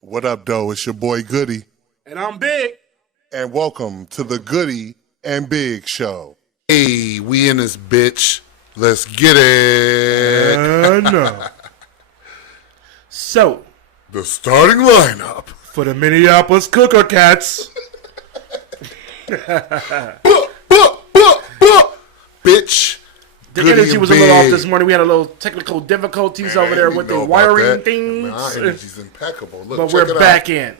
What up, though? It's your boy Goody. And I'm Big. And welcome to the Goody and Big Show. Hey, we in this bitch. Let's get it. No. So, The starting lineup. for the Minneapolis Cooker Cats, Bitch. the Goody energy and was a little off Big. this morning. We had a little technical difficulties over there with the know about wiring that. things. Man, our energy's impeccable. Look, But check we're it back out. in.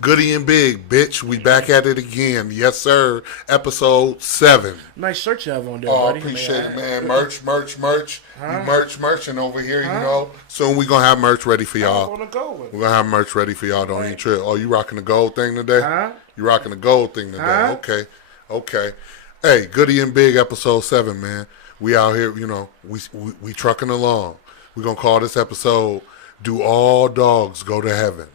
Goody and Big, bitch. We back at it again. Yes, sir. Episode 7. Nice shirt you have on there, Oh, I buddy. appreciate it, man. Merch. You merching over here, you know. Soon we going to have merch ready for I'm y'all. gonna go with it. We're going to have merch ready for y'all. Don't even trip. Oh, you rocking the gold thing today? Huh? You rocking the gold thing today. Huh? Okay. Hey, Goody and Big, episode 7, man. We out here, you know, we trucking along. We're going to call this episode, Do All Dogs Go to Heaven?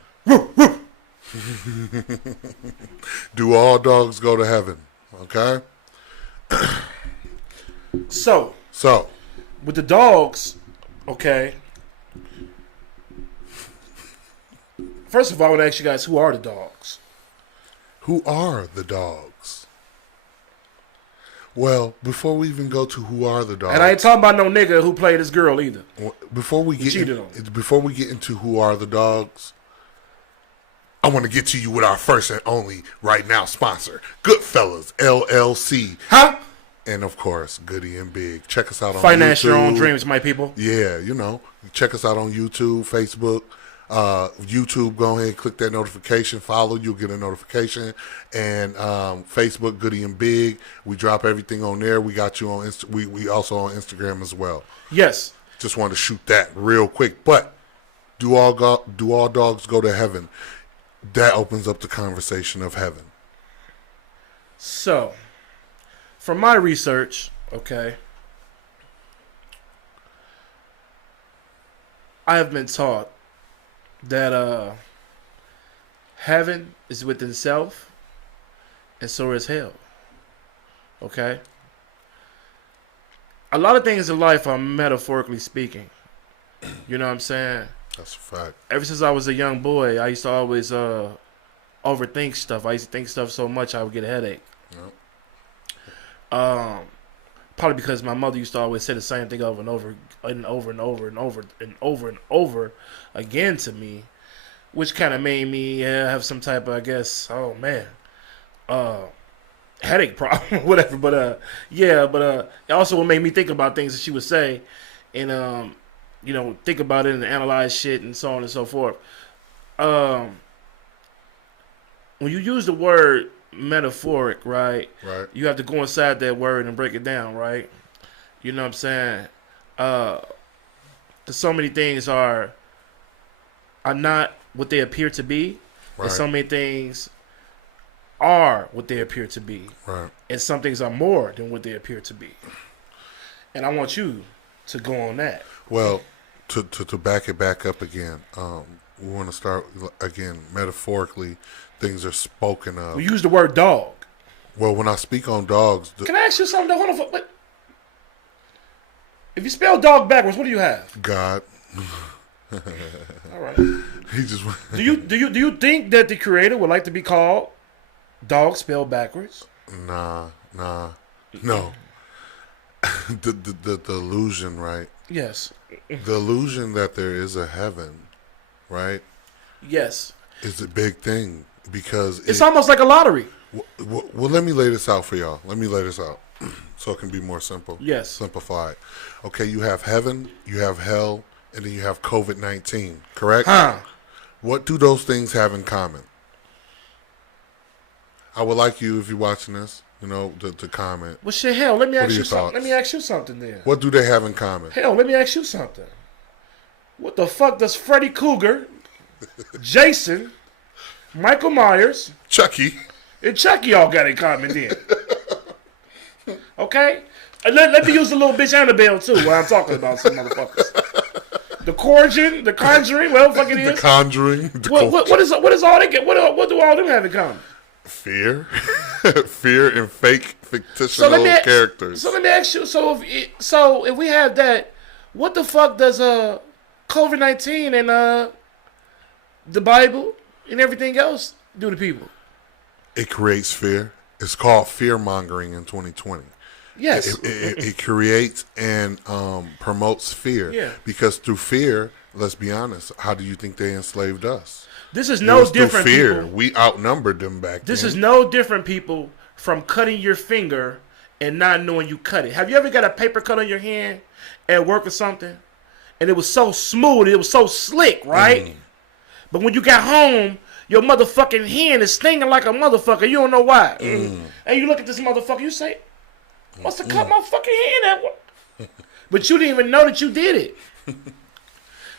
Do all dogs go to heaven? Okay? So, So, with the dogs, okay. First of all, I want to ask you guys, who are the dogs? who are the dogs? Well, before we even go to who are the dogs, And I ain't talking about no nigga who played this girl either. before we get cheated before we get into who are the dogs, I want to get to you with our first and only right now sponsor, Goodfellas LLC, Huh? and of course Goody and Big. Check us out on Finance YouTube. your own dreams, my people. Yeah, you know, check us out on YouTube, Facebook. YouTube, go ahead and click that notification, follow, you'll get a notification. And Facebook, Goody and Big, we drop everything on there. We got you on we also on Instagram as well. Yes. Just wanted to shoot that real quick. But do all dogs go to heaven? That opens up the conversation of heaven. So, from my research, okay, I have been taught that heaven is within self, and so is hell. Okay? A lot of things in life are metaphorically speaking. You know what I'm saying? That's a fact. Ever since I was a young boy, I used to always overthink stuff. I used to think stuff so much I would get a headache. Yep. Probably because my mother used to always say the same thing over and over again to me, which kind of made me have some type of, I guess, headache problem, whatever. But it also would make me think about things that she would say, and think about it and analyze shit and so on and so forth. When you use the word metaphoric, right? Right. You have to go inside that word and break it down, right? You know what I'm saying? 'Cause so many things are not what they appear to be, Right. and so many things are what they appear to be, Right. and some things are more than what they appear to be. And I want you to go on that. Well, to back it back up again, we want to start again metaphorically. Things are spoken of. We use the word dog. Well, when I speak on dogs, Can I ask you something? Hold on. What? If you spell dog backwards, what do you have? God, All right. he just Do you think that the creator would like to be called dog spelled backwards? nah, no. the illusion, right? Yes. The illusion that there is a heaven, right, Yes. is a big thing because It's almost like a lottery. well, let me lay this out for y'all. Let me lay this out so it can be more simple. Yes. Simplified. Okay, you have heaven, you have hell, and then you have COVID-19, correct? Huh. What do those things have in common? I would like you, if you're watching this, to comment. Well, shit, hell, let me What ask are you your something. thoughts? Let me ask you something then. What do they have in common? Hell, let me ask you something. What the fuck does Freddy Krueger, Jason, Michael Myers, Chucky. and Chucky all got in common then? Okay? And let me use the little bitch Annabelle too while I'm talking about some motherfuckers. The Conjuring, whatever the fuck it The is. Conjuring. What is all they get? What do all them have in common? Fear. Fear and fictional characters. So let me ask you. So if we have that, what the fuck does COVID-19 and the Bible and everything else do to people? It creates fear. It's called fear mongering in 2020. Yes. It creates and promotes fear. Yeah. Because through fear, let's be honest, how do you think they enslaved us? This is It no was through different, fear. people. We outnumbered them back This then. is no different, people, from cutting your finger and not knowing you cut it. Have you ever got a paper cut on your hand at work or something, and it was so smooth, it was so slick, right? But when you got home, your motherfucking hand is stinging like a motherfucker. You don't know why. And you look at this motherfucker, you say, must have cut my fucking hand at work. But you didn't even know that you did it.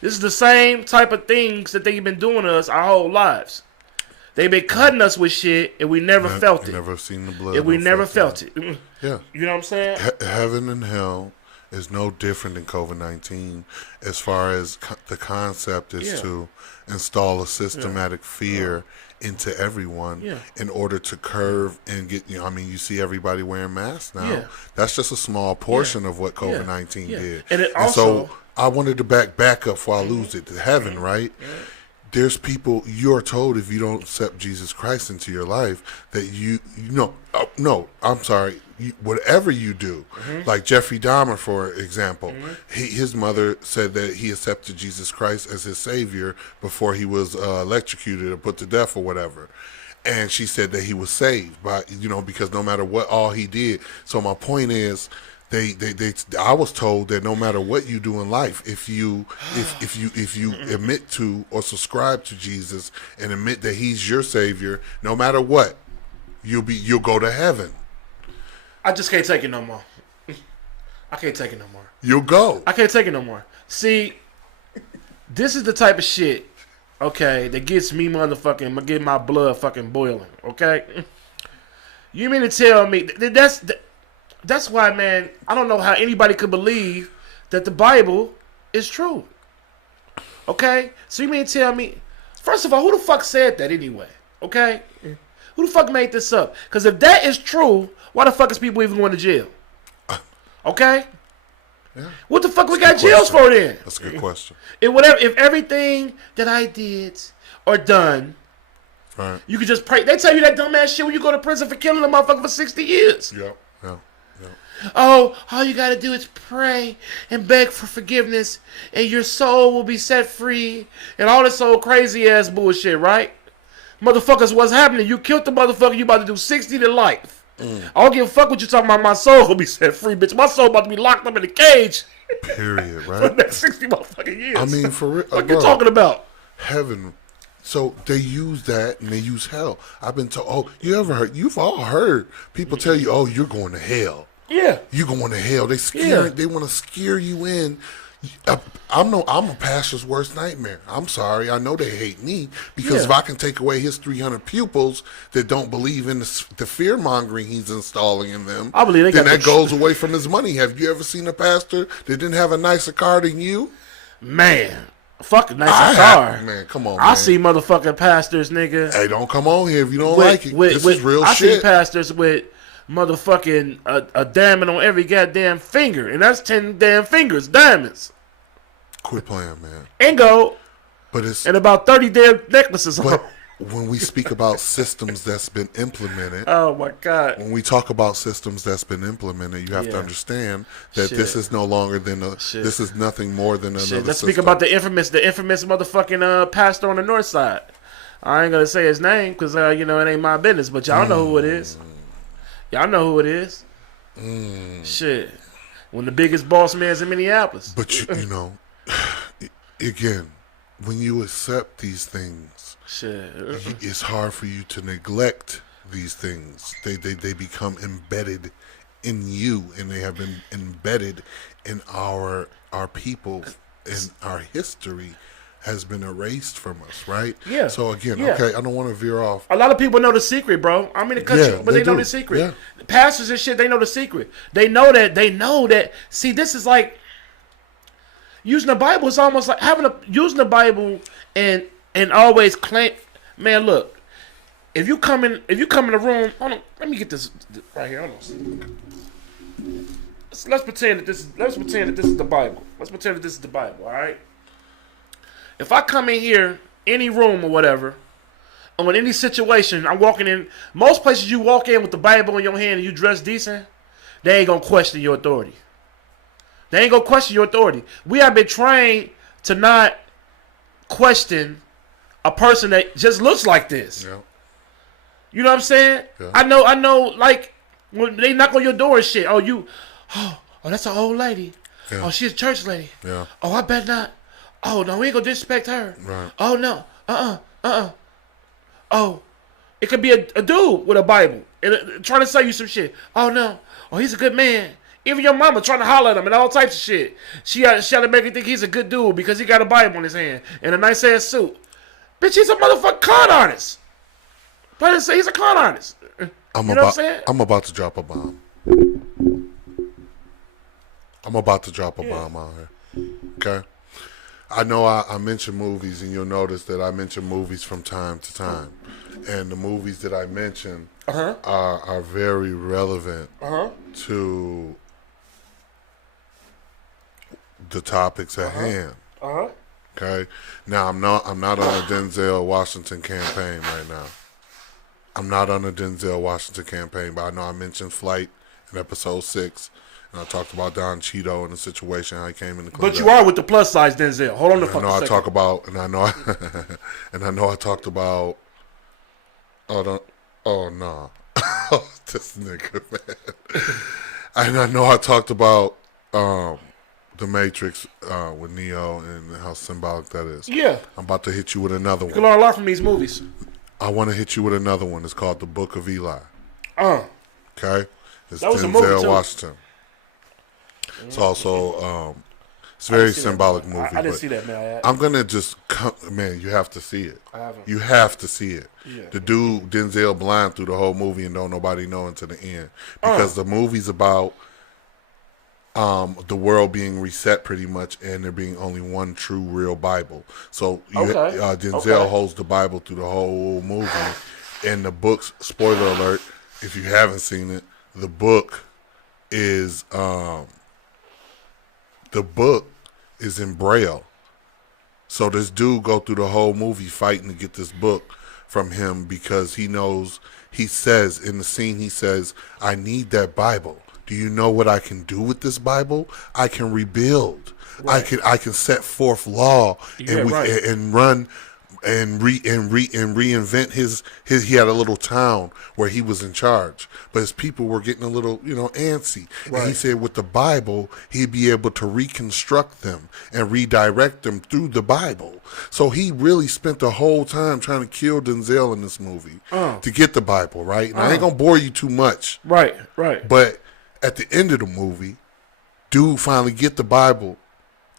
This is the same type of things that they've been doing to us our whole lives. They've been cutting us with shit, and we never felt it. Never seen the blood. And we never felt it. Yeah. You know what I'm saying? Heaven and hell is no different than COVID-19 as far as the concept is to install a systematic fear into everyone in order to curve and get, you know, I mean, you see everybody wearing masks now. Yeah. That's just a small portion of what COVID-19 did. And it also, so I wanted to back up before I lose it to heaven, right? There's people, you're told if you don't accept Jesus Christ into your life that whatever you do, like Jeffrey Dahmer, for example, his mother said that he accepted Jesus Christ as his savior before he was electrocuted or put to death or whatever. And she said that he was saved by, because no matter what all he did. So my point is, I was told that no matter what you do in life, if you admit to or subscribe to Jesus and admit that he's your savior, no matter what, you'll go to heaven. I just can't take it no more. I can't take it no more. You'll go. I can't take it no more. See, this is the type of shit, okay, that gets me get my blood fucking boiling, okay? You mean to tell me that's why, man, I don't know how anybody could believe that the Bible is true. Okay? So you mean to tell me, first of all, who the fuck said that anyway? Okay? Who the fuck made this up? Because if that is true, why the fuck is people even going to jail? Okay? Yeah. What the fuck we got jails for then? That's a good question. If everything that I did or done, right, you could just pray. They tell you that dumbass shit when you go to prison for killing a motherfucker for 60 years. Yep. Oh, all you gotta do is pray and beg for forgiveness, and your soul will be set free, and all this old crazy ass bullshit, right? Motherfuckers, what's happening? You killed the motherfucker, you about to do 60 to life. I don't give a fuck what you talking about. My soul will be set free, bitch. My soul about to be locked up in a cage. Period, right? For the next 60 motherfucking years. I mean, for real. What you talking about? Heaven. So they use that and they use hell. I've been told. Oh, you've all heard people tell you, oh, you're going to hell. Yeah. You going to hell. They want to scare you in. I'm a pastor's worst nightmare. I'm sorry. I know they hate me because if I can take away his 300 pupils that don't believe in the fear mongering he's installing in them, I believe then that goes away from his money. Have you ever seen a pastor that didn't have a nicer car than you? Man. Fuck a nicer car. Man, come on, I man. see motherfucking pastors, nigga. Hey, don't come on here if you don't like it. This is real I shit. I see pastors with motherfucking a diamond on every goddamn finger, and that's 10 damn fingers, diamonds. Quit playing, man. And gold. And about 30 damn necklaces on. When we speak about systems that's been implemented, oh my God! When we talk about systems that's been implemented, you have to understand that this is no longer than this is nothing more than another. Let's speak about the infamous motherfucking pastor on the north side. I ain't gonna say his name because it ain't my business, but y'all know who it is. Y'all know who it is. Shit, one of the biggest boss mans in Minneapolis. But again, when you accept these things. Shit. It's hard for you to neglect these things. They become embedded in you, and they have been embedded in our people, and our history has been erased from us, right? Yeah. So again, okay, I don't want to veer off. A lot of people know the secret, bro. I mean to cut you, but they know the secret. Yeah. Pastors and shit, they know the secret. They know that. See, this is like using the Bible is almost like using the Bible and always claim, man. Look, if you come in the room, hold on, let me get this right here. Hold on. Let's pretend that this is the Bible. Let's pretend that this is the Bible. All right. If I come in here any room or whatever, or in any situation, I'm walking in. Most places you walk in with the Bible in your hand and you dress decent, they ain't gonna question your authority. They ain't gonna question your authority. We have been trained to not question a person that just looks like this. Yeah. You know what I'm saying? Yeah. I know. Like when they knock on your door and shit. Oh, that's an old lady. Yeah. Oh, she's a church lady. Yeah. Oh, I bet not. Oh no, we ain't gonna disrespect her. Right. Oh no. Oh, it could be a dude with a Bible and trying to sell you some shit. Oh no. Oh, he's a good man. Even your mama trying to holler at him and all types of shit. She had to make him think he's a good dude because he got a Bible in his hand and a nice ass suit. Bitch, he's a motherfucking con artist. But I say he's a con artist. You know what I'm saying? I'm about to drop a bomb. I'm about to drop a bomb out here. Okay? I know I mention movies, and you'll notice that I mention movies from time to time. And the movies that I mention are very relevant to the topics at hand. Okay? Now I'm not on a Denzel Washington campaign right now. I'm not on a Denzel Washington campaign, but I know I mentioned Flight in episode 6. And I talked about Don Cheeto and the situation, how he came in the club. But you are with the plus size Denzel. Hold on a fucking second. I talk about, and I know, I talked about. Oh no, this nigga, man. And I know I talked about the Matrix with Neo and how symbolic that is. Yeah. I'm about to hit you with another one. You can learn a lot from these movies. I want to hit you with another one. It's called The Book of Eli. Okay, it's that was a movie Denzel too. Washington. It's also it's a very symbolic movie. I didn't see that, man. I'm gonna just man, you have to see it. I haven't. You have to see it. Yeah. The dude Denzel blind through the whole movie and don't nobody know until the end because the movie's about the world being reset pretty much, and there being only one true real Bible. So Denzel holds the Bible through the whole movie, and the book's spoiler alert if you haven't seen it, the book is in Braille. So this dude go through the whole movie fighting to get this book from him because he knows, he says in the scene, he says, I need that Bible. Do you know what I can do with this Bible? I can rebuild. Right. I can set forth law and run and reinvent his he had a little town where he was in charge, but his people were getting a little antsy. Right. And he said with the Bible he'd be able to reconstruct them and redirect them through the Bible. So he really spent the whole time trying to kill Denzel in this movie to get the Bible, right? And I ain't gonna bore you too much. Right. But at the end of the movie, dude finally get the Bible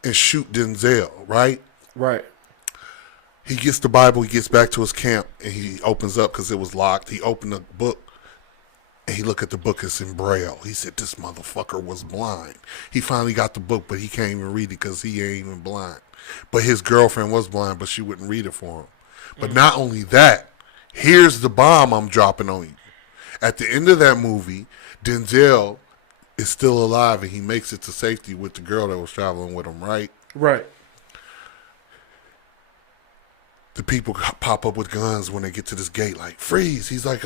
and shoot Denzel, right? Right. He gets the Bible, he gets back to his camp, and he opens up because it was locked. He opened the book, and he looked at the book, it's in Braille. He said, this motherfucker was blind. He finally got the book, but he can't even read it because he ain't even blind. But his girlfriend was blind, but she wouldn't read it for him. But not only that, here's the bomb I'm dropping on you. At the end of that movie, Denzel is still alive, and he makes it to safety with the girl that was traveling with him, right? Right. The people pop up with guns when they get to this gate, like, freeze. He's like,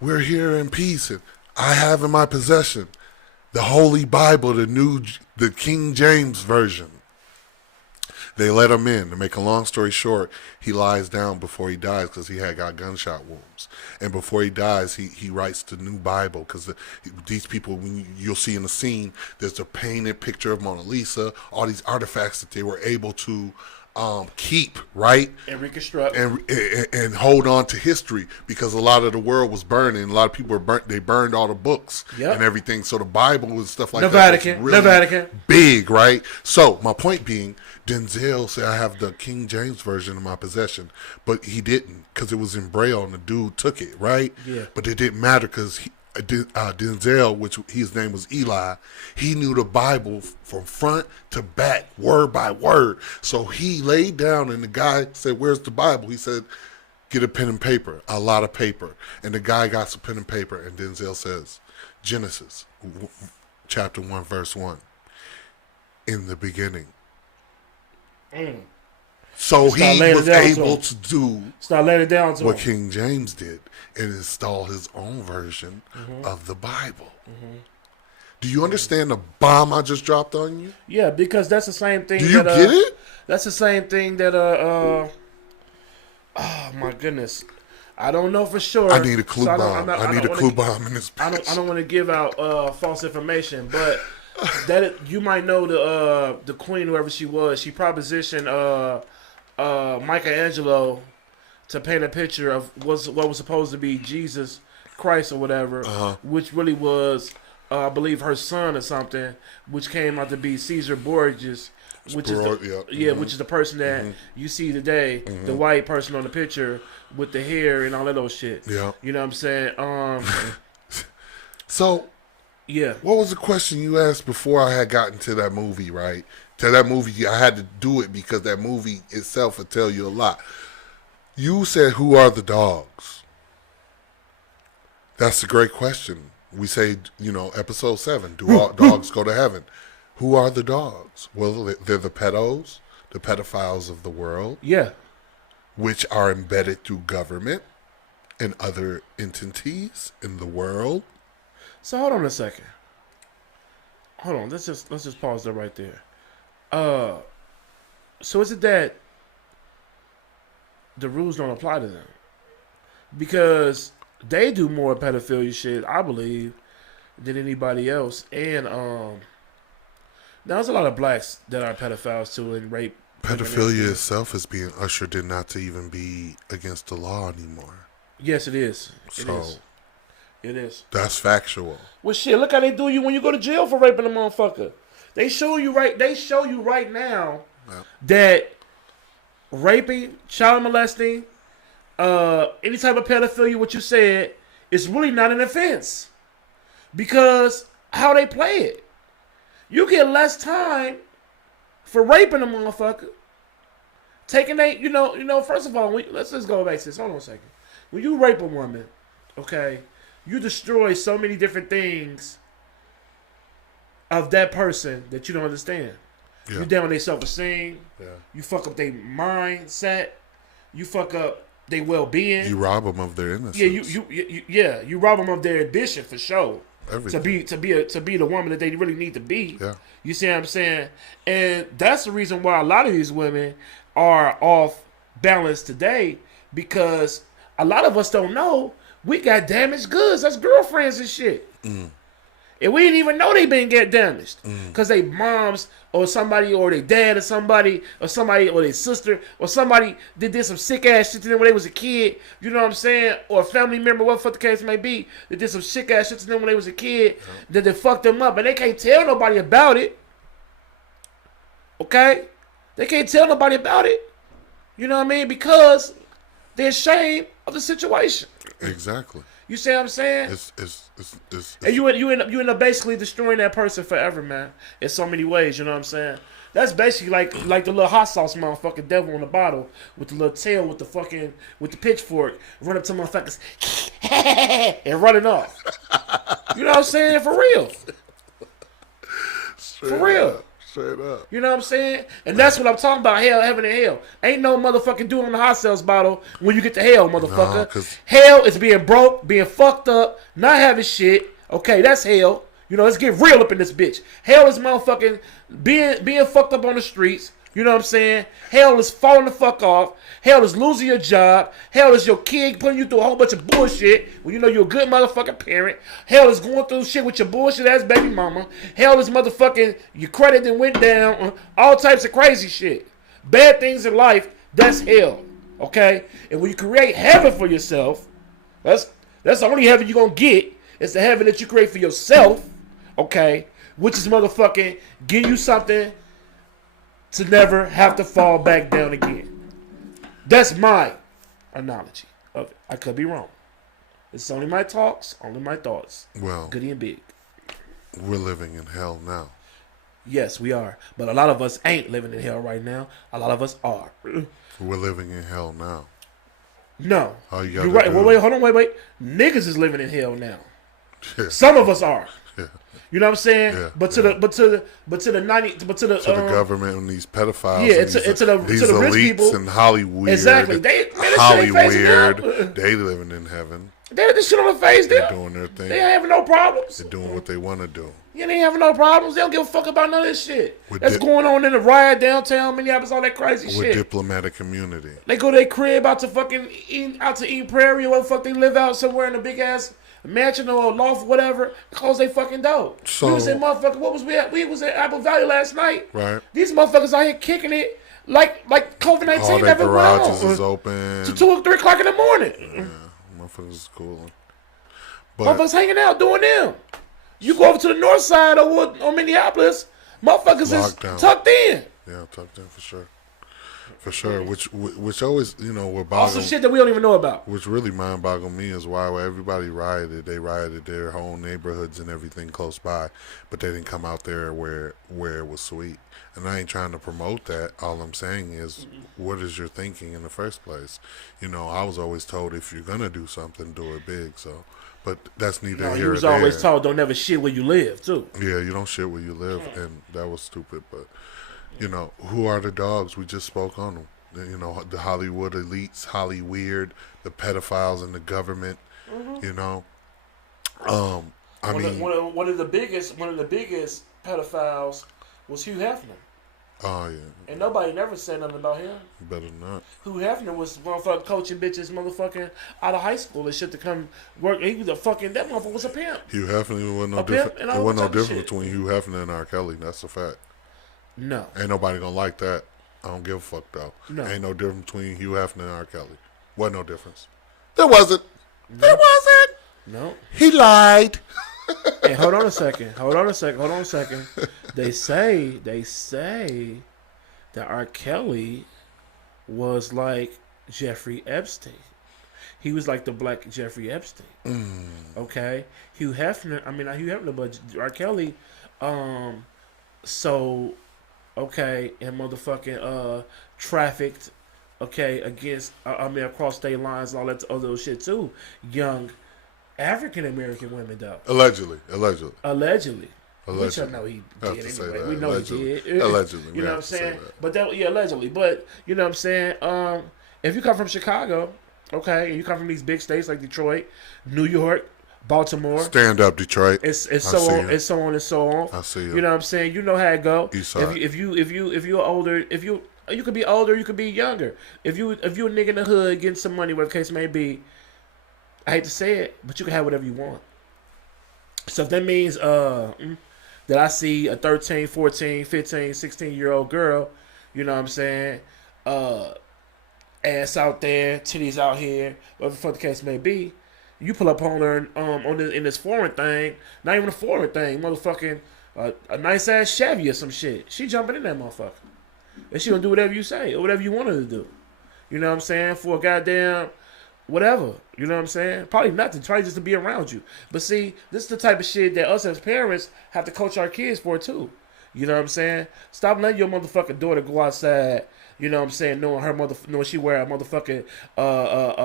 we're here in peace, and I have in my possession the Holy Bible, the King James Version. They let him in. To make a long story short, he lies down before he dies because he had got gunshot wounds. And before he dies, he writes the new Bible because these people, when you'll see in the scene, there's a painted picture of Mona Lisa, all these artifacts that they were able to keep, right? And reconstruct. And hold on to history because a lot of the world was burning. A lot of people were burnt. They burned all the books and everything. So the Bible and stuff like that was really big, right? So my point being, Denzel said, I have the King James Version in my possession, but he didn't because it was in Braille and the dude took it, right? Yeah. But it didn't matter because Denzel, which his name was Eli, he knew the Bible from front to back, word by word. So he laid down and the guy said, where's the Bible? He said, get a pen and paper, a lot of paper. And the guy got some pen and paper and Denzel says, Genesis, chapter 1, verse 1, in the beginning. So Start he laying was it down to able him. to do Start laying it down to what him. King James did and install his own version of the Bible. Do you understand the bomb I just dropped on you? Yeah, because that's the same thing. Do you get it? That's the same thing that oh my goodness, I don't know for sure. I need a clue So bomb. I need a clue bomb in this I bitch. don't want to give out false information, but you might know the queen, whoever she was. She propositioned Michelangelo to paint a picture of what was supposed to be Jesus Christ or whatever, which really was, I believe, her son or something, which came out to be Caesar Borgias, which is which is the person that you see today, the white person on the picture with the hair and all that old shit. Yeah. You know what I'm saying? So, yeah. what was the question you asked before I had gotten to that movie, right? To that movie, I had to do it because that movie itself would tell you a lot. You said, who are the dogs? That's a great question. We say, episode 7, do all dogs go to heaven? Who are the dogs? Well, they're the pedos, the pedophiles of the world. Yeah. Which are embedded through government and other entities in the world. So hold on a second. Hold on. Let's just pause there right there. So is it that the rules don't apply to them? Because they do more pedophilia shit, I believe, than anybody else. And now there's a lot of blacks that are pedophiles too and rape. Pedophilia itself is being ushered in not to even be against the law anymore. Yes, it is. It So is. that's factual. Well, shit, look how they do you when you go to jail for raping a motherfucker. They show you right now that raping, child molesting, any type of pedophilia, what you said, is really not an offense. Because how they play it. You get less time for raping a motherfucker. Taking first of all, let's just go back to this. Hold on a second. When you rape a woman, okay, you destroy so many different things of that person that you don't understand. Yeah. You down their self-esteem. Yeah. You fuck up their mindset. You fuck up their well-being. You rob them of their innocence. Yeah, you rob them of their ambition for sure. Everything. To be the woman that they really need to be. Yeah. You see what I'm saying? And that's the reason why a lot of these women are off balance today, because a lot of us don't know we got damaged goods. That's girlfriends and shit. And we didn't even know they been get damaged. Because they moms or somebody or their dad or somebody or their sister or somebody did some sick ass shit to them when they was a kid. You know what I'm saying? Or a family member, what the fuck the case may be, that did some sick ass shit to them when they was a kid, that they fucked them up. And they can't tell nobody about it. Okay? They can't tell nobody about it. You know what I mean? Because they're ashamed of the situation. Exactly. You see what I'm saying? It's and you end up basically destroying that person forever, man. In so many ways, you know what I'm saying? That's basically like the little hot sauce motherfucking devil in the bottle with the little tail with the pitchfork, run up to motherfuckers and running off. You know what I'm saying? For real. For real. Straight up. You know what I'm saying? And that's what I'm talking about, hell, heaven, and hell. Ain't no motherfucking doing on the hot sauce bottle when you get to hell, motherfucker. No, hell is being broke, being fucked up, not having shit. Okay, that's hell. You know, let's get real up in this bitch. Hell is motherfucking being fucked up on the streets. You know what I'm saying? Hell is falling the fuck off. Hell is losing your job. Hell is your kid putting you through a whole bunch of bullshit when you know you're a good motherfucking parent. Hell is going through shit with your bullshit ass baby mama. Hell is motherfucking your credit that went down. All types of crazy shit. Bad things in life, that's hell. Okay? And when you create heaven for yourself, that's the only heaven you're going to get. It's the heaven that you create for yourself. Okay? Which is motherfucking give you something to never have to fall back down again. That's my analogy of it. I could be wrong. It's only my talks, only my thoughts. Well, Goody and Big. We're living in hell now. Yes, we are. But a lot of us ain't living in hell right now. A lot of us are. We're living in hell now. No. All you You're right. Wait, hold on, wait. Niggas is living in hell now. Yeah. Some of us are. Yeah. You know what I'm saying? Yeah, but to the 90 but to the government and these pedophiles. Yeah, and to the these rich elites people and Hollywood. Exactly. Hollywood. They living in heaven. They had this shit on the face. They're doing their thing. They ain't having no problems. They're doing what they want to do. Yeah, they ain't having no problems. They don't give a fuck about none of this shit. That's going on in the riot downtown Minneapolis, all that crazy shit. With diplomatic community. They go to their crib out to Eden Prairie or whatever the fuck they live out somewhere in a big ass mansion or loft, whatever, close they fucking door. So, we was at motherfucker, what was we at? We was at Apple Valley last night. Right. These motherfuckers out here kicking it like COVID-19 all never went on. garages is open. To 2 or 3 o'clock in the morning. Yeah, motherfuckers is cooling. Motherfuckers hanging out doing them. You go over to the north side or Minneapolis, motherfuckers is tucked in. Yeah, tucked in for sure. For sure, which always, what boggles... Also shit that we don't even know about. Which really mind-boggled me is why everybody rioted. They rioted their own neighborhoods and everything close by, but they didn't come out there where it was sweet. And I ain't trying to promote that. All I'm saying is, what is your thinking in the first place? I was always told if you're going to do something, do it big, so... But that's neither here nor there. You was always told don't never shit where you live, too. Yeah, you don't shit where you live, and that was stupid. But, who are the dogs? We just spoke on them. The Hollywood elites, Hollyweird, the pedophiles in the government. I mean, one of the biggest pedophiles was Hugh Hefner. Oh yeah. And nobody never said nothing about him. Better not. Hugh Hefner was motherfucking coaching bitches motherfucking out of high school and shit to come work. He was that motherfucker was a pimp. Hugh Hefner wasn't no different. There wasn't no difference between Hugh Hefner and R. Kelly. That's a fact. No. Ain't nobody gonna like that. I don't give a fuck though. No. Ain't no difference between Hugh Hefner and R. Kelly. Wasn't no difference. There wasn't. No. There wasn't. No. He lied. Hey, hold on a second. They say that R. Kelly was like Jeffrey Epstein. He was like the black Jeffrey Epstein. Okay? Hugh Hefner, not Hugh Hefner, but R. Kelly, and motherfucking trafficked, against, across state lines and all that other shit too. Young African American women, though. Allegedly. Which I know he did anyway. We know allegedly. He did. Allegedly. You know what I'm saying? But allegedly. But you know what I'm saying? If you come from Chicago, and you come from these big states like Detroit, New York, Baltimore. Stand up, Detroit. It's so on and so on. I see you. You know what I'm saying? You know how it go. Eastside. If you're older, you could be older, you could be younger. If you a nigga in the hood getting some money, whatever the case may be, I hate to say it, but you can have whatever you want. So if that means that I see a 13, 14, 15, 16-year-old girl, you know what I'm saying, ass out there, titties out here, whatever the fuck the case may be, you pull up on her in this foreign thing, not even a foreign thing, motherfucking a nice-ass Chevy or some shit. She jumping in that motherfucker. And she gonna do whatever you say or whatever you want her to do. You know what I'm saying? For a goddamn... whatever, you know what I'm saying? Probably nothing, try just to be around you. But see, this is the type of shit that us as parents have to coach our kids for too. You know what I'm saying? Stop letting your motherfucking daughter go outside, you know what I'm saying, knowing she wear a motherfucking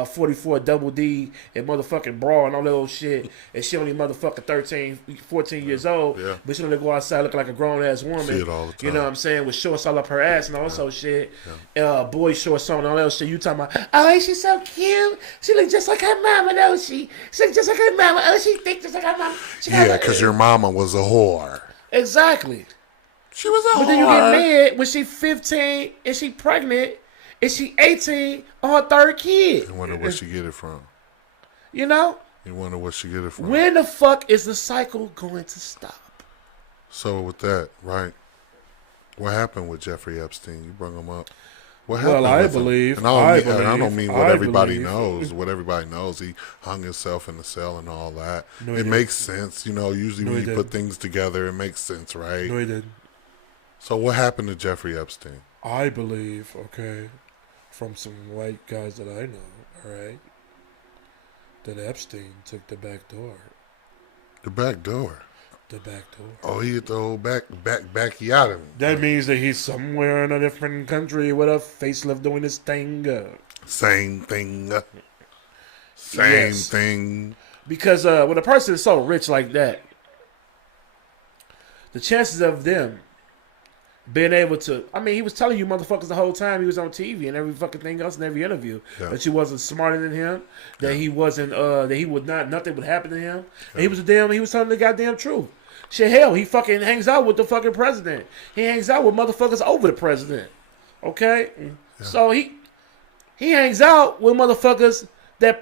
44 double D and motherfucking bra and all that old shit, and she only motherfucking 13, 14 years old, but she only go outside looking like a grown ass woman. See it all the time. You know what I'm saying? With shorts all up her ass and all that shit. Boy shorts on and all that shit. You talking about, oh, she's so cute. She look just like her mama, don't she? She look just like her mama. Oh, she thick just like her mama. Because your mama was a whore. Exactly. She was a whore. But then you get mad when she 15 and she pregnant and she 18 on her third kid. You wonder where she get it from. You know? You wonder where she get it from. When the fuck is the cycle going to stop? So with that, right? What happened with Jeffrey Epstein? You brought him up. What happened with him? And I don't mean what everybody knows. What everybody knows, he hung himself in the cell and all that. No, it makes sense. Usually when you put things together, it makes sense, right? No, he didn't. So what happened to Jeffrey Epstein? I believe, from some white guys that I know, all right, that Epstein took the back door. The back door? The back door. Oh, he hit the whole backyard. That means that he's somewhere in a different country with a facelift doing his thing. Same thing. Same thing. Because when a person is so rich like that, the chances of them being able to, I mean, he was telling you motherfuckers the whole time he was on TV and every fucking thing else in every interview that you wasn't smarter than him, that he wasn't, that he would not, nothing would happen to him. And he was telling the goddamn truth. Shit, hell, he fucking hangs out with the fucking president. He hangs out with motherfuckers over the president. Okay? Yeah. So he hangs out with motherfuckers that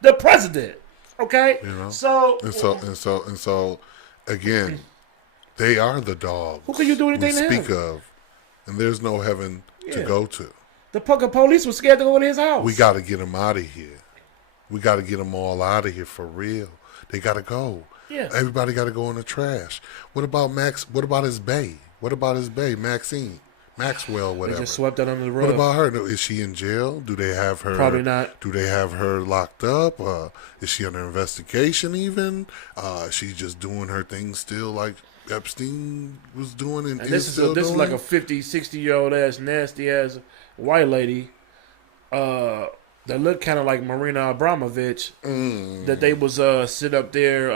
the president. Okay? You know? So again, they are the dogs. Who can you do anything to him? Speak of, and there's no heaven to go to. The fucking police was scared to go to his house. We got to get them out of here. We got to get them all out of here for real. They got to go. Yeah. Everybody got to go in the trash. What about Max? What about his bae? What about his bae, Maxwell, whatever? They just swept that under the rug. What about her? Is she in jail? Do they have her? Probably not. Do they have her locked up? Is she under investigation even? Is she just doing her thing still like Epstein was doing and this is like a 50, 60-year-old ass, nasty ass white lady that looked kind of like Marina Abramovich. That they was sit up there,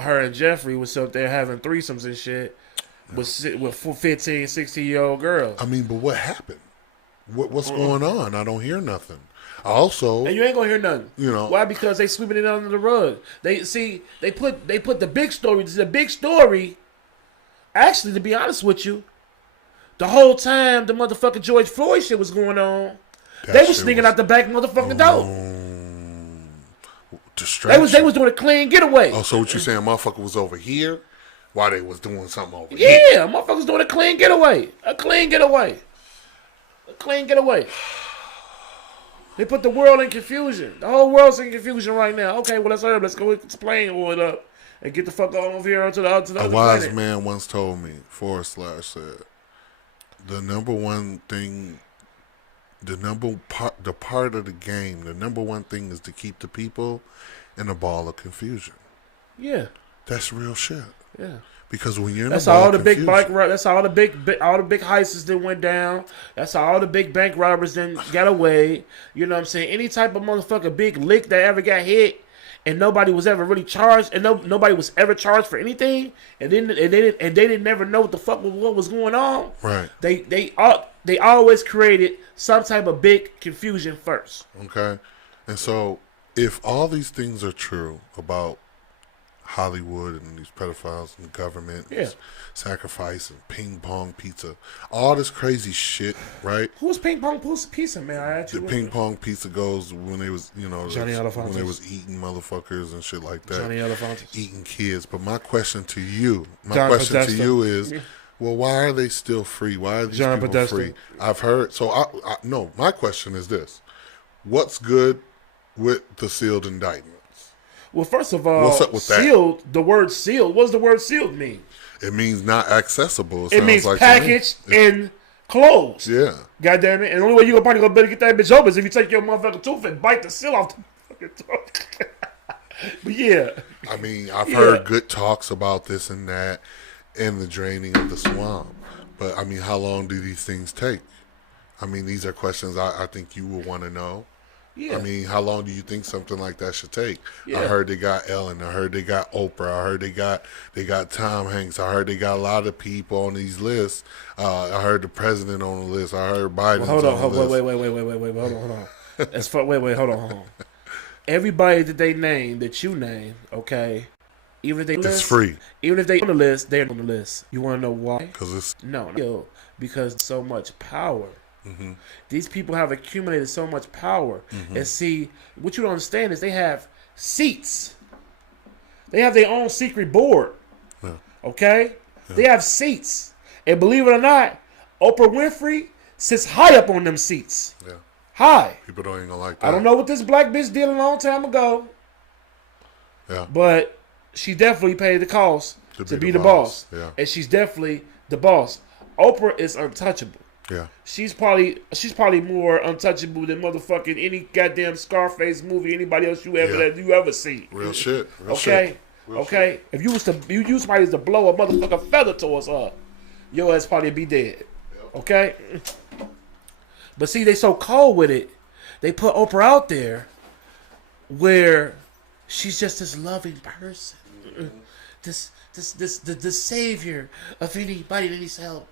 her and Jeffrey was up there having threesomes and shit with 15, 16-year-old girls. I mean, but what happened? What's going on? I don't hear nothing. Also, and you ain't gonna hear nothing. You know why? Because they sweeping it under the rug. They put the big story. The big story. Actually, to be honest with you, the whole time the motherfucking George Floyd shit was going on, they was sneaking out the back motherfucking door. Distraction. They was doing a clean getaway. Oh, so what you saying? Motherfucker was over here while they was doing something over here? Yeah, motherfuckers doing a clean getaway. A clean getaway. They put the world in confusion. The whole world's in confusion right now. Okay, well, let's go explain what up. And get the fuck on over here onto the other A wise planet. man once told me, / said, the number one thing, the part of the game, the number one thing is to keep the people in a ball of confusion. Yeah. That's real shit. Yeah. Because when you're in that's a ball all the of big confusion, bike. That's all the big heists that went down. That's all the big bank robbers that got away. You know what I'm saying? Any type of motherfucker big lick that ever got hit. And nobody was ever really charged, and nobody was ever charged for anything, and they didn't never know what the fuck what was going on. Right. They always created some type of big confusion first. Okay, and so if all these things are true about Hollywood and these pedophiles and the government, sacrifice and ping pong pizza, all this crazy shit, right? Who's ping pong pizza, man? The ping pong pizza goes when they was, Johnny when they was eating motherfuckers and shit like that. Johnny Elefantis. Eating kids. But my question to you, is, well, why are they still free? Why are these people free? I've heard. So no. My question is this: what's good with the sealed indictment? Well, first of all, what's up with sealed, the word sealed, what does the word sealed mean? It means not accessible. It means like packaged and closed. Yeah. God damn it. And the only way you're probably going to better get that bitch open is if you take your motherfucking tooth and bite the seal off the fucking tooth. But yeah. I mean, I've heard good talks about this and that and the draining of the swamp. But, I mean, how long do these things take? I mean, these are questions I think you will want to know. Yeah. I mean, how long do you think something like that should take? Yeah. I heard they got Ellen. I heard they got Oprah. I heard they got Tom Hanks. I heard they got a lot of people on these lists. I heard the president on the list. I heard Biden. Well, hold on. Wait. Hold on. Hold on. Everybody that they name, that you name, okay, even if they it's free. Even if they on the list, they're on the list. You want to know why? Because it's because so much power. Mm-hmm. These people have accumulated so much power. Mm-hmm. And see, what you don't understand is they have seats. They have their own secret board. Yeah. Okay? Yeah. They have seats. And believe it or not, Oprah Winfrey sits high up on them seats. Yeah. High. People don't even like that. I don't know what this black bitch did a long time ago. Yeah. But she definitely paid the cost to be the boss. Yeah. And she's definitely the boss. Oprah is untouchable. Yeah. She's probably more untouchable than motherfucking any goddamn Scarface movie anybody else you ever seen. Real shit. Okay. If you use somebody to blow a motherfucking feather towards her, your ass probably be dead. Yep. Okay. But see, they so cold with it. They put Oprah out there where she's just this loving person. the savior of anybody that needs help.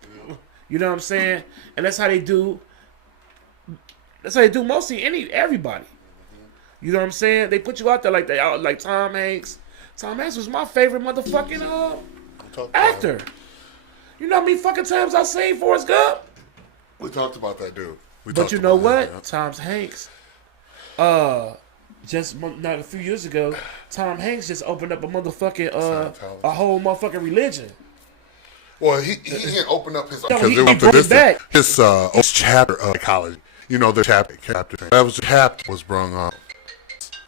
You know what I'm saying? And that's how they do. That's how they do mostly everybody. You know what I'm saying? They put you out there like that, like Tom Hanks. Tom Hanks was my favorite motherfucking actor. You know how many fucking times I seen Forrest Gump? We talked about that, dude. But you know what? Tom Hanks, just not a few years ago, Tom Hanks just opened up a motherfucking a whole motherfucking religion. Well, he didn't open up his No, he brought it back. His chapter of psychology. You know, the chapter that was brung up.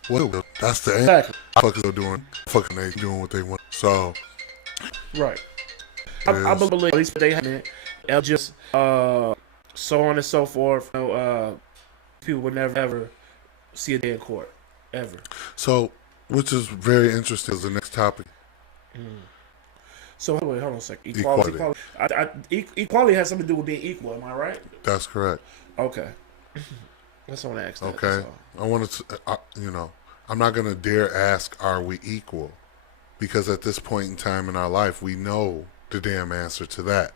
Well, that's the end. Exactly. Fuckers are doing they doing what they want. So right. I believe at least they have it. Just so on and so forth. You know, people would never ever see a day in court ever. So, which is very interesting. Is the next topic. So wait, hold on a second. Equality. Equality has something to do with being equal. Am I right? That's correct. Okay. That's what I asked. Okay. I wanted to. I'm not gonna dare ask, "Are we equal?" Because at this point in time in our life, we know the damn answer to that.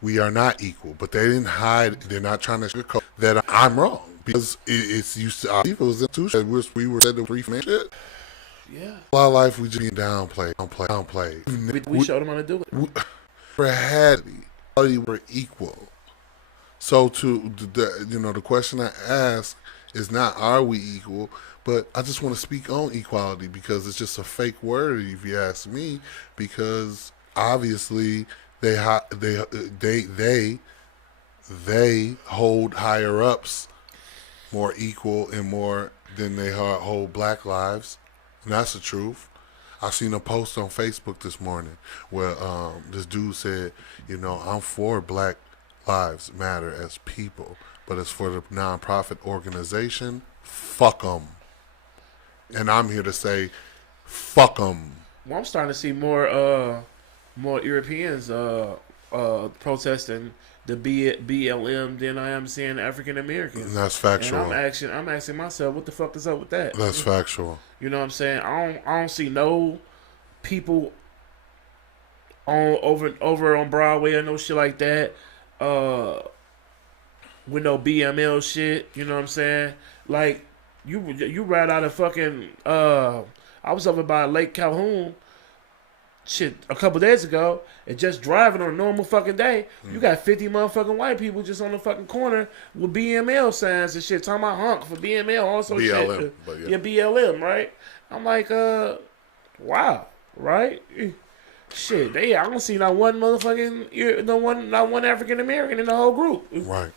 We are not equal, but they didn't hide. They're not trying to sugarcoat that I'm wrong because it's used to. It was institution. We were said the free man shit. Yeah. A lot of life we just being downplayed. We showed them how to do it. We were equal. So the question I ask is not are we equal, but I just want to speak on equality because it's just a fake word if you ask me. Because obviously they hold higher ups more equal and more than they hold black lives, and that's the truth. I seen a post on Facebook this morning where this dude said, I'm for Black Lives Matter as people, but as for the nonprofit organization, fuck them. And I'm here to say, fuck them. Well, I'm starting to see more Europeans protesting the BLM than I am seeing African Americans. That's factual. And I'm asking myself, what the fuck is up with that? That's factual. You know what I'm saying? I don't see no people over on Broadway or no shit like that. With no BML shit, you know what I'm saying? Like you ride out of fucking I was over by Lake Calhoun shit a couple days ago and just driving on a normal fucking day, you got 50 motherfucking white people just on the fucking corner with BML signs and shit talking about honk for BML also BLM, shit. but Yeah, BLM, right? I'm like, wow, right? Shit, I don't see not one motherfucking, not one African American in the whole group. Right.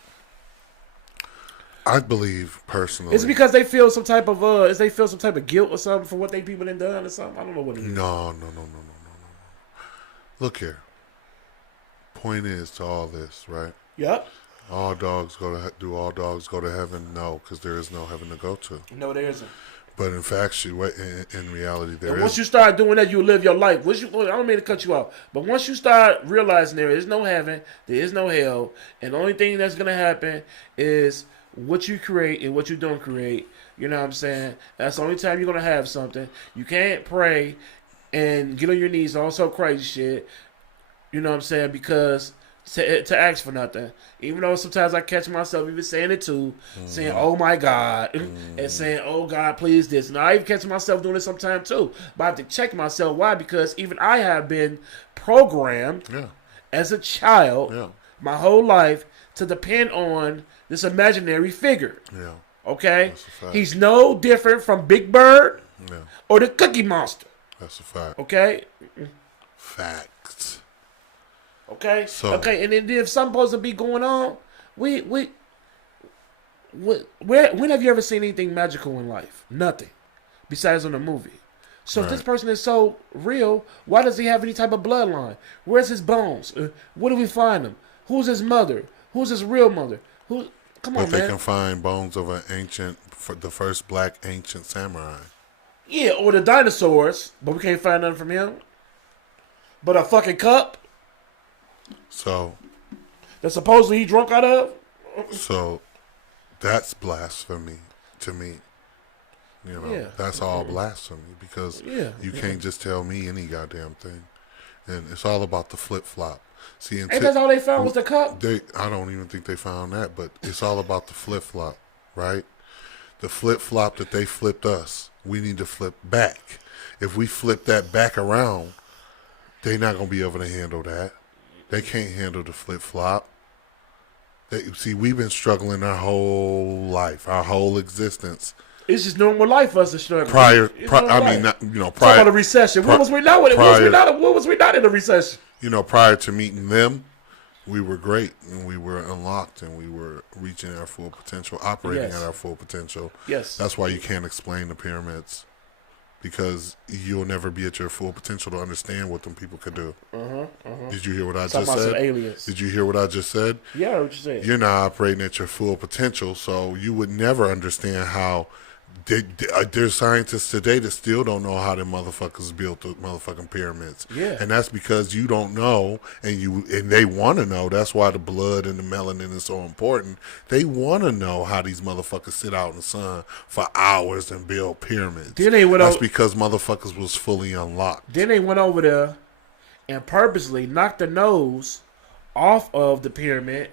I believe personally. It's because they feel some type of guilt or something for what they people done or something. I don't know what it is. No. Look here. Point is to all this, right? Yep. Do all dogs go to heaven? No, because there is no heaven to go to. No, there isn't. But in fact, in reality, there is. Once you start doing that, you live your life. I don't mean to cut you off, but once you start realizing there is no heaven, there is no hell, and the only thing that's gonna happen is what you create and what you don't create. You know what I'm saying? That's the only time you're gonna have something. You can't pray and get on your knees, all so crazy shit. You know what I'm saying? Because to ask for nothing. Even though sometimes I catch myself even saying it too, saying, oh my God, and saying, oh God, please this. And I even catch myself doing it sometimes too. But I have to check myself. Why? Because even I have been programmed as a child my whole life to depend on this imaginary figure. Yeah. Okay? He's no different from Big Bird or the Cookie Monster. That's a fact. Okay? Facts. Okay. So, okay, and then if something's supposed to be going on, when have you ever seen anything magical in life? Nothing, besides on a movie. So if this person is so real, why does he have any type of bloodline? Where's his bones? Where do we find them? Who's his mother? Who's his real mother? Come on, man. But they can find bones of the first black ancient samurai. Yeah, or the dinosaurs, but we can't find nothing from him. But a fucking cup. So that supposedly he drunk out of? So that's blasphemy to me. You know, Yeah. that's all blasphemy because you can't just tell me any goddamn thing. And it's all about the flip flop. See, And that's all they found was the cup. I don't even think they found that, but it's all about the flip flop, right? The flip flop that they flipped us, we need to flip back. If we flip that back around, they're not gonna be able to handle that. They can't handle the flip flop. See, we've been struggling our whole life, our whole existence. It's just normal life for us to struggle. Prior, Talk about a recession. What was we not with it? What was we not in a recession? You know, prior to meeting them, we were great and we were unlocked and we were reaching our full potential, operating at our full potential. Yes. That's why you can't explain the pyramids, because you'll never be at your full potential to understand what them people could do. Did you hear what I just said? Aliens. Did you hear what I just said? Yeah, I heard what you said. You're not operating at your full potential, so you would never understand how. There's scientists today that still don't know how the motherfuckers built the motherfucking pyramids. Yeah. And that's because you don't know, and they want to know. That's why the blood and the melanin is so important. They want to know how these motherfuckers sit out in the sun for hours and build pyramids. That's because motherfuckers was fully unlocked. Then they went over there and purposely knocked the nose off of the pyramid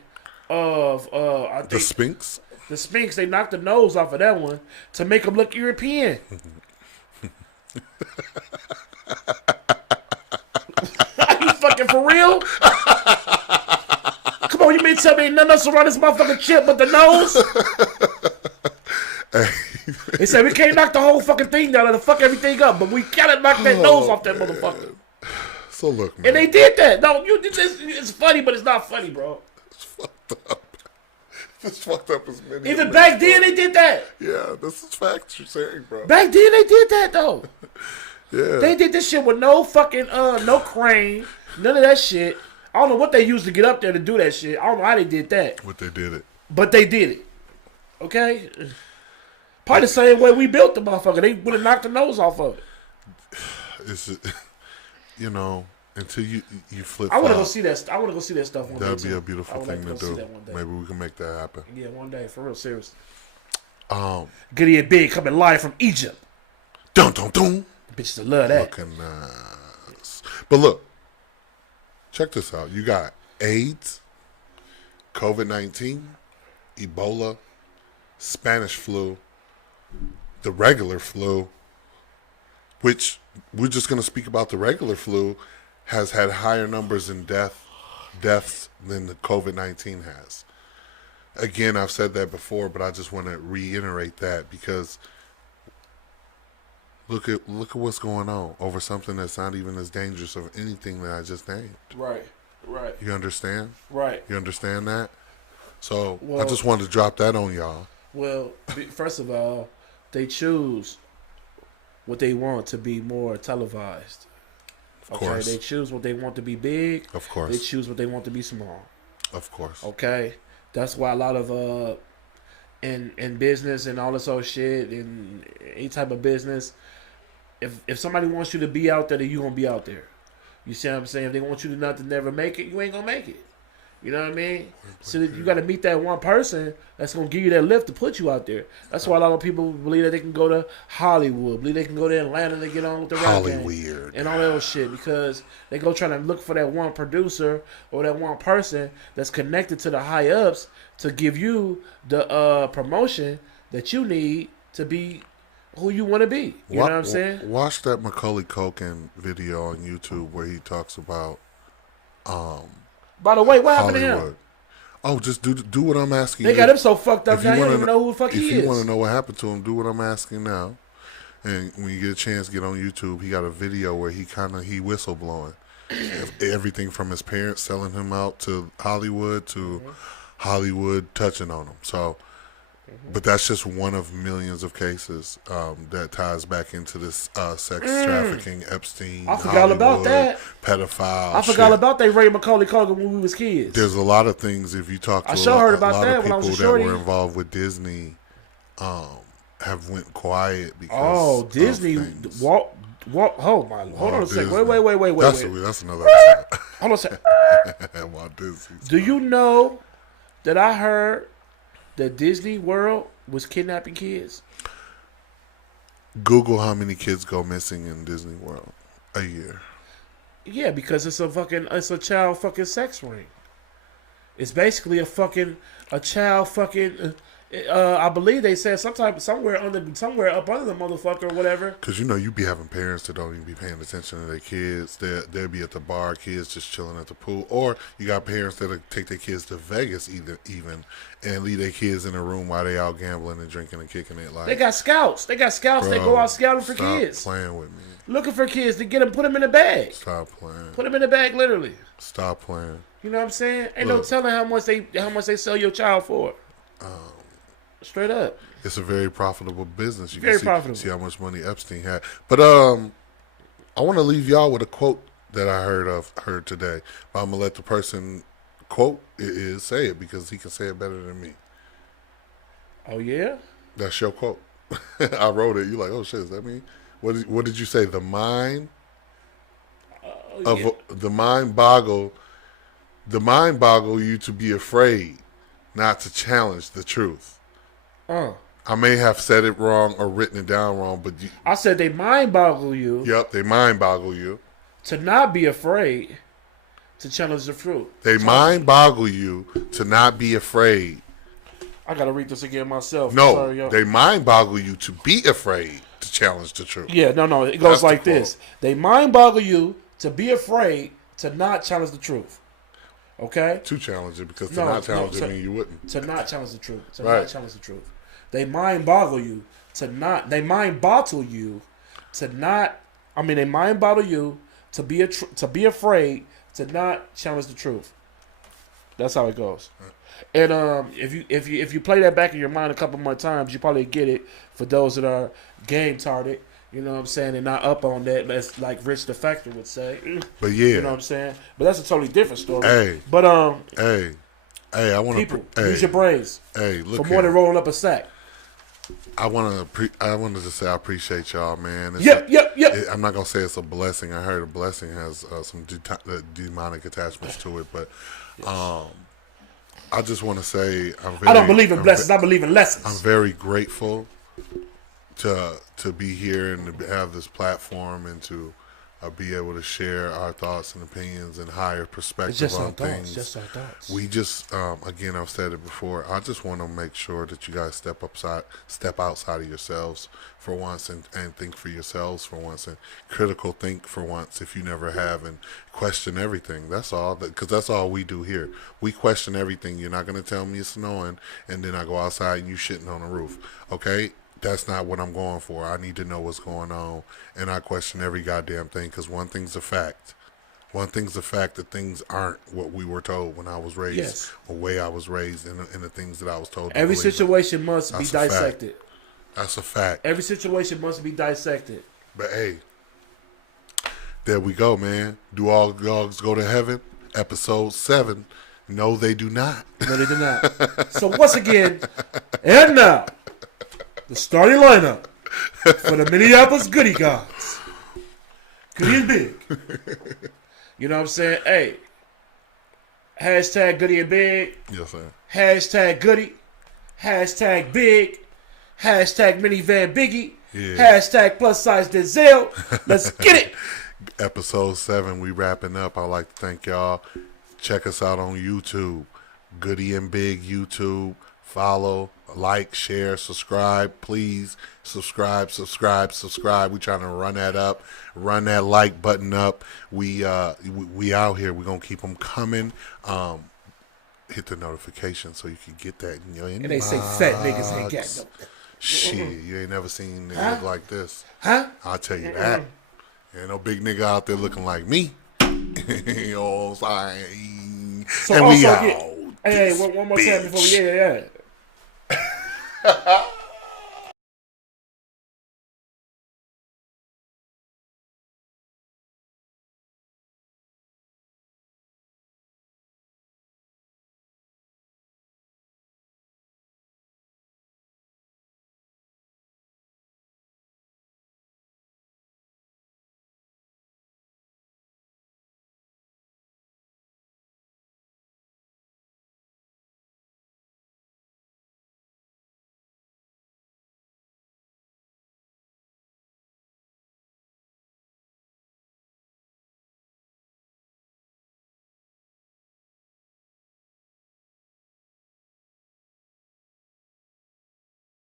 of I think the Sphinx. The Sphinx, they knocked the nose off of that one to make them look European. Are you fucking for real? Come on, you mean to tell me ain't nothing else around this motherfucking chip but the nose? They said we can't knock the whole fucking thing down and fuck everything up, but we gotta knock that nose off that motherfucker. So look, man. And they did that. No, it's funny, but it's not funny, bro. It's fucked up. It's fucked up as many. Even back then they did that. Yeah, this is facts you're saying, bro. Back then they did that though. Yeah. They did this shit with no fucking no crane, none of that shit. I don't know what they used to get up there to do that shit. I don't know how they did that. But they did it. But they did it. Okay? Probably the same way we built the motherfucker. They would have knocked the nose off of it. It's, you know, until you flip. I want to go see that. I want to go see that stuff one day. That'd be a beautiful thing to do. Maybe we can make that happen. Yeah, one day, for real, seriously. Goody Big coming live from Egypt. Dun dun dun. Bitches will love that. Looking nice. But look, check this out. You got AIDS, COVID-19, Ebola, Spanish flu, the regular flu, which we're just going to speak about the regular flu, has had higher numbers in deaths than the COVID-19 has. Again, I've said that before, but I just want to reiterate that because look at what's going on over something that's not even as dangerous of anything that I just named. Right. You understand? Right. You understand that? So I just wanted to drop that on y'all. Well, first of all, they choose what they want to be more televised. Of course. They choose what they want to be big. Of course. They choose what they want to be small. Of course. Okay? That's why a lot of in business and all this old shit and any type of business, if somebody wants you to be out there, then you gonna be out there. You see what I'm saying? If they want you to not to never make it, you ain't gonna make it. You know what I mean? So you got to meet that one person that's going to give you that lift to put you out there. That's why a lot of people believe that they can go to Hollywood, believe they can go to Atlanta to get on with the rap game and all that old shit because they go trying to look for that one producer or that one person that's connected to the high ups to give you the promotion that you need to be who you want to be. You know what I'm saying? Watch that Macaulay Culkin video on YouTube where he talks about by the way, what happened Hollywood. to him? Oh, just do what I'm asking. They got him so fucked up now. You don't even know who the fuck he is. If you want to know what happened to him, do what I'm asking now. And when you get a chance, get on YouTube. He got a video where he whistleblowing everything from his parents selling him out to Hollywood to Hollywood touching on him. So, but that's just one of millions of cases that ties back into this sex trafficking, Epstein, I forgot about that. Pedophile. I forgot about they Ray Macaulay Culkin when we was kids. There's a lot of things. If you talk to I sure heard about that of when I people was a that shorty. were involved with Disney, have went quiet because Disney Walt. Hold on a second. Wait. That's another episode. Hold on a second. Walt Disney. Do you know that I heard that Disney World was kidnapping kids? Google how many kids go missing in Disney World a year. Yeah, because it's a child fucking sex ring. It's basically a child fucking. I believe they said somewhere up under the motherfucker or whatever. Because you be having parents that don't even be paying attention to their kids. They'll be at the bar, kids just chilling at the pool. Or you got parents that'll take their kids to Vegas even and leave their kids in a room while they out gambling and drinking and kicking it. Like, They got scouts. They go out scouting for kids. Stop playing with me. Looking for kids to get them, put them in a bag. Stop playing. Put them in a bag, literally. Stop playing. You know what I'm saying? Ain't Look. no telling how much they sell your child for. Straight up. It's a very profitable business. You Very can profitable. see how much money Epstein had. But I want to leave y'all with a quote that I heard today. But I'm gonna let the person quote it is say it because he can say it better than me. Oh yeah. That's your quote. I wrote it. You like, oh shit, is that me? What did you say? The mind the mind boggle you to be afraid, not to challenge the truth. I may have said it wrong or written it down wrong, but I said they mind boggle you. Yep, they mind boggle you. To not be afraid to challenge the truth. They mind boggle you to not be afraid. I gotta read this again myself. No, Sorry, yo. they mind boggle you to be afraid to challenge the truth. Yeah, no. It goes That's the like this. They mind boggle you to be afraid to not challenge the truth. Okay? To challenge it because to No, not challenge no, it mean you wouldn't. To not challenge the truth. To Right. not challenge the truth. They mind boggle you to not. They mind bottle you to not. I mean, they mind bottle you to be afraid to not challenge the truth. That's how it goes. And if you play that back in your mind a couple more times, you probably get it. For those that are game tarded, you know what I'm saying, and not up on that. That's like Rich the Factor would say. But yeah, You know what I'm saying? But that's a totally different story. Hey. But hey, I want to. people, use your brains Hey, look for more than here. rolling up a sack. I wanted to say I appreciate y'all, man. Yep. I'm not gonna say it's a blessing. I heard a blessing has some demonic attachments to it, but I just want to say I don't believe in blessings. I believe in lessons. I'm very grateful to be here and to have this platform and to be able to share our thoughts and opinions and higher perspective It's just on our thoughts. things. Just our thoughts. We just, again, I've said it before. I just want to make sure that you guys step outside of yourselves for once, and think for yourselves for once, and critical think for once if you never have, and question everything. That's all. Because that's all we do here. We question everything. You're not going to tell me it's snowing, and then I go outside and you shitting on the roof. Okay. That's not what I'm going for. I need to know what's going on, and I question every goddamn thing because one thing's a fact. One thing's a fact that things aren't what we were told when I was raised, Yes. the way I was raised, and the things that I was told. Every to believe in. situation must be That's a fact. dissected. That's a fact. Every situation must be dissected. But hey, there we go, man. Do all dogs go to heaven? Episode 7. No, they do not. No, they do not. So once again, and now, the starting lineup for the Minneapolis Goody Gods. Goody and Big. You know what I'm saying? Hey, hashtag Goody and Big. Yes, sir. Hashtag Goody. Hashtag Big. Hashtag Minivan Biggie. Yeah. Hashtag plus size Denzel. Let's get it. Episode 7, we wrapping up. I'd like to thank y'all. Check us out on YouTube. Goody and Big YouTube. Follow, like, share, subscribe. Please subscribe. We trying to run that up. Run that like button up. We out here. We're going to keep them coming. Hit the notification so you can get that in your inbox. And they say fat niggas ain't got no. Shit, you ain't never seen niggas look like this. Huh? I'll tell you that. Ain't no big nigga out there looking like me. You know what I'm saying? So and also, we out. hey, one more time before we, yeah.